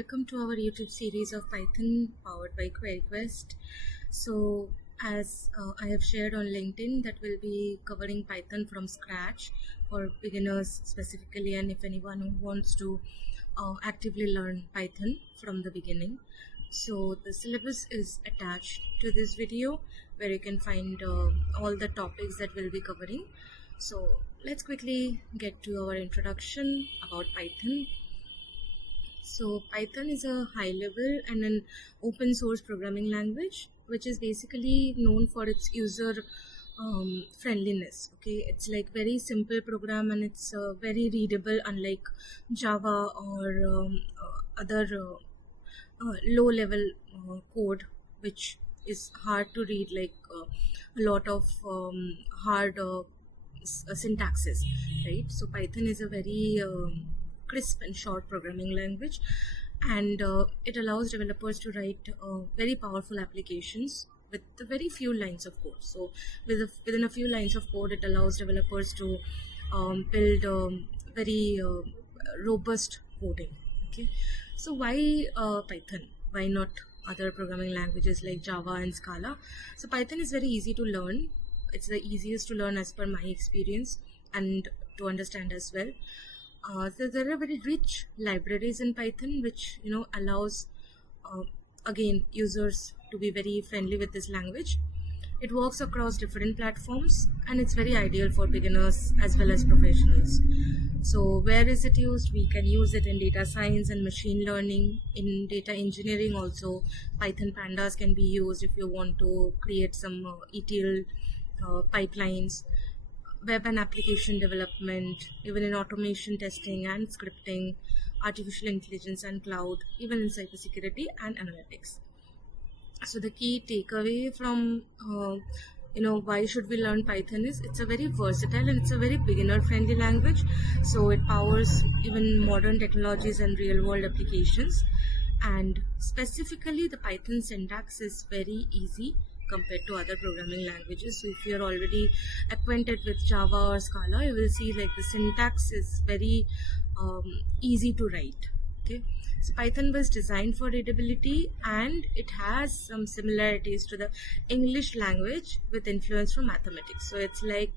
welcome to our YouTube series of Python powered by QueryQuest. So as I have shared on LinkedIn, that will be covering Python from scratch for beginners specifically, and if anyone who wants to actively learn Python from the beginning. So the syllabus is attached to this video where you can find all the topics that we'll be covering. So let's quickly get to our introduction about Python. So Python is a high level and an open source programming language which is basically known for its user friendliness. Okay, it's like very simple program and it's very readable, unlike Java or other low level code which is hard to read, like a lot of hard syntaxes, right? So Python is a very crisp and short programming language, and it allows developers to write very powerful applications with a very few lines of code. So within a few lines of code, it allows developers to build very robust coding. Okay, so why Python? Why not other programming languages like Java and Scala? So Python is very easy to learn. It's the easiest to learn as per my experience and to understand as well. So there are very rich libraries in Python which allows again users to be very friendly with this language. It works across different platforms and it's very ideal for beginners as well as professionals. So where is it used? We can use it in data science and machine learning. In data engineering also, Python pandas can be used if you want to create some ETL pipelines. Web and application development, even in automation testing and scripting, artificial intelligence and cloud, even in cybersecurity and analytics. So the key takeaway from why should we learn Python is it's a very versatile and it's a very beginner friendly language. So it powers even modern technologies and real world applications, and specifically the Python syntax is very easy compared to other programming languages. So if you're already acquainted with Java or Scala, you will see like the syntax is very easy to write. Okay, so Python was designed for readability and it has some similarities to the English language with influence from mathematics. So it's like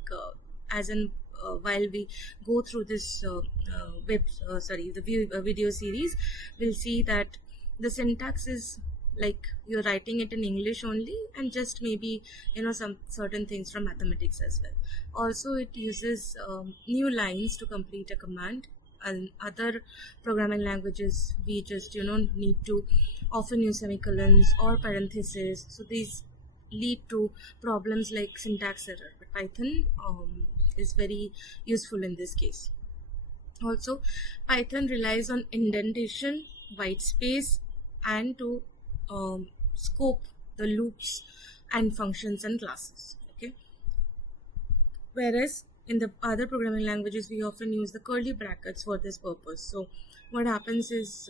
while we go through this video series, we'll see that the syntax is like you're writing it in English only, and just maybe some certain things from mathematics as well. Also it uses new lines to complete a command, and other programming languages we just need to often use semicolons or parentheses, so these lead to problems like syntax error, but Python is very useful in this case. Also Python relies on indentation, white space, and to scope the loops and functions and classes. Okay, whereas in the other programming languages we often use the curly brackets for this purpose. So what happens is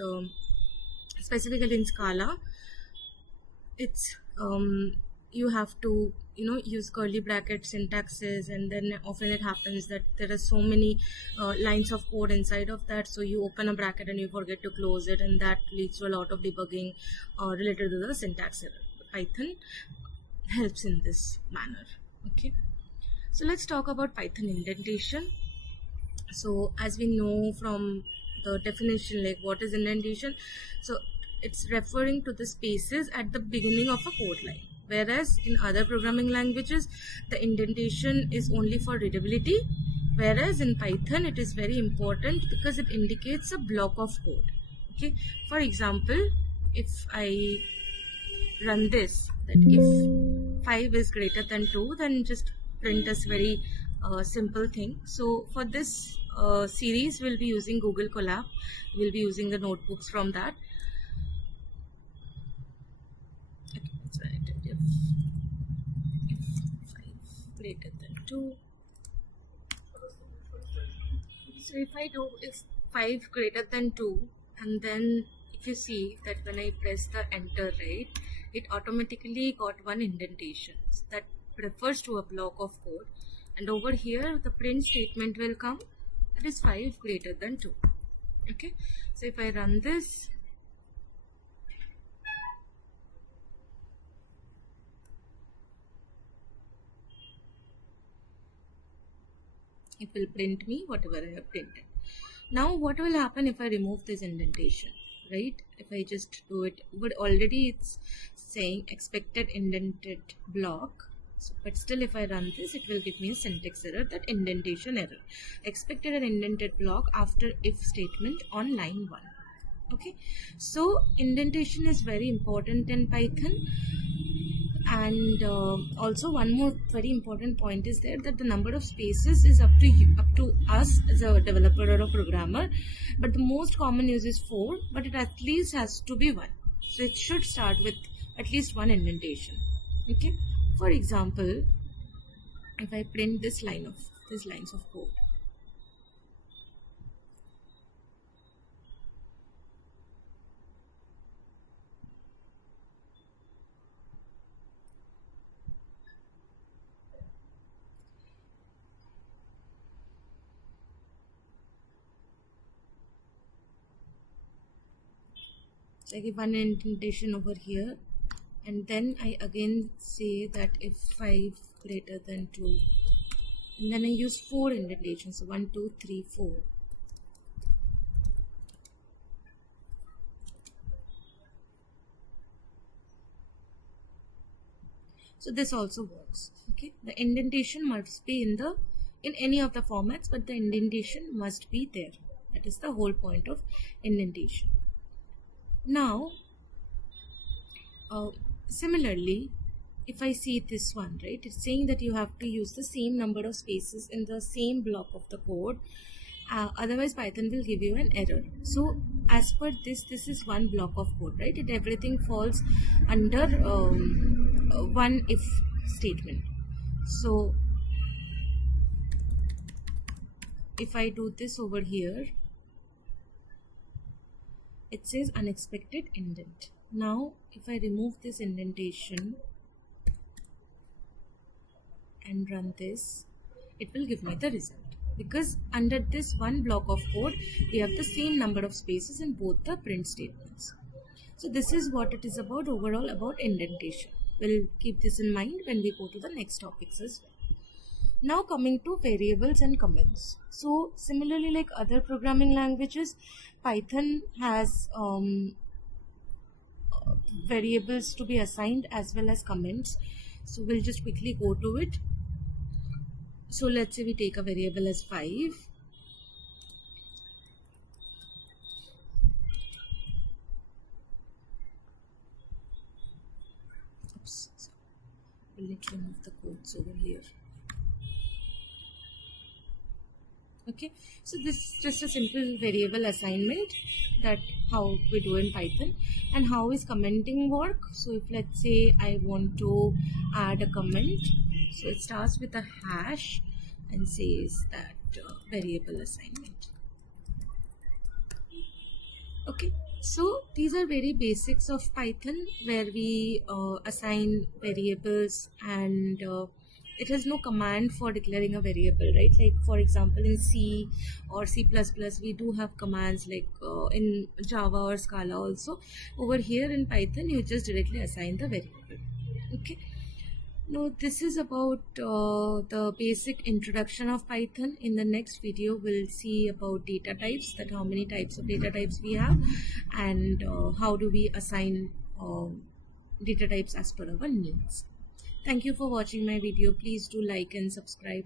specifically in Scala, it's you have to use curly bracket syntaxes, and then often it happens that there are so many lines of code inside of that, so you open a bracket and you forget to close it, and that leads to a lot of debugging related to the syntax error. Python helps in this manner. Okay, so let's talk about Python indentation. So as we know from the definition, like what is indentation? So it's referring to the spaces at the beginning of a code line, whereas in other programming languages the indentation is only for readability, whereas in Python it is very important because it indicates a block of code. Okay, for example, if I run this, that if 5 is greater than 2, then just print us very simple thing. So for this series we'll be using Google Colab. We'll be using the notebooks from that. Okay, let's write it. If 5 greater than 2. So if 5 greater than 2, and then if you see that when I press the enter, right, it automatically got one indentation. So that refers to a block of code, and over here the print statement will come, that is 5 greater than 2. Okay, so if I run this, It will print me whatever I have printed. Now what will happen if I remove this indentation, right? If I just do it, but already it's saying expected indented block. So, but still if I run this, it will give me a syntax error, that indentation error. Expected an indented block after if statement on line 1. Okay, so indentation is very important in Python. And also one more very important point is there, that the number of spaces is up to you, up to us as a developer or a programmer, but the most common use is 4, but it at least has to be 1. So it should start with at least 1 indentation. Okay, for example, if I print this these lines of code, so I give 1 indentation over here, and then I again say that if 5 greater than 2, and then I use 4 indentations, so 1 2 3 4. So this also works. Okay, the indentation must be in any of the formats, but the indentation must be there. That is the whole point of indentation. Now similarly, if I see this one, right, it's saying that you have to use the same number of spaces in the same block of the code, otherwise Python will give you an error. So as per this is one block of code, right? Everything falls under one if statement. So if I do this over here, it says unexpected indent. Now if I remove this indentation and run this, it will give me the result, because under this one block of code we have the same number of spaces in both the print statements. So this is what it is about overall about indentation. We'll keep this in mind when we go to the next topics as well. Now coming to variables and comments. So similarly, like other programming languages, Python has variables to be assigned as well as comments. So we'll just quickly go to it. So let's say we take a variable as 5. Oops. We'll need to remove the codes over here. Okay, so this is just a simple variable assignment, that how we do in Python. And how is commenting work? So if let's say I want to add a comment, so it starts with a hash and says that variable assignment. Okay, so these are very basics of Python, where we assign variables, and it has no command for declaring a variable, right? Like for example in C or C++, we do have commands, like in Java or Scala also. Over here in Python, you just directly assign the variable. Okay, now this is about the basic introduction of Python. In the next video, we'll see about data types, that how many types of data types we have, and how do we assign data types as per our needs. Thank you for watching my video. Please do like and subscribe.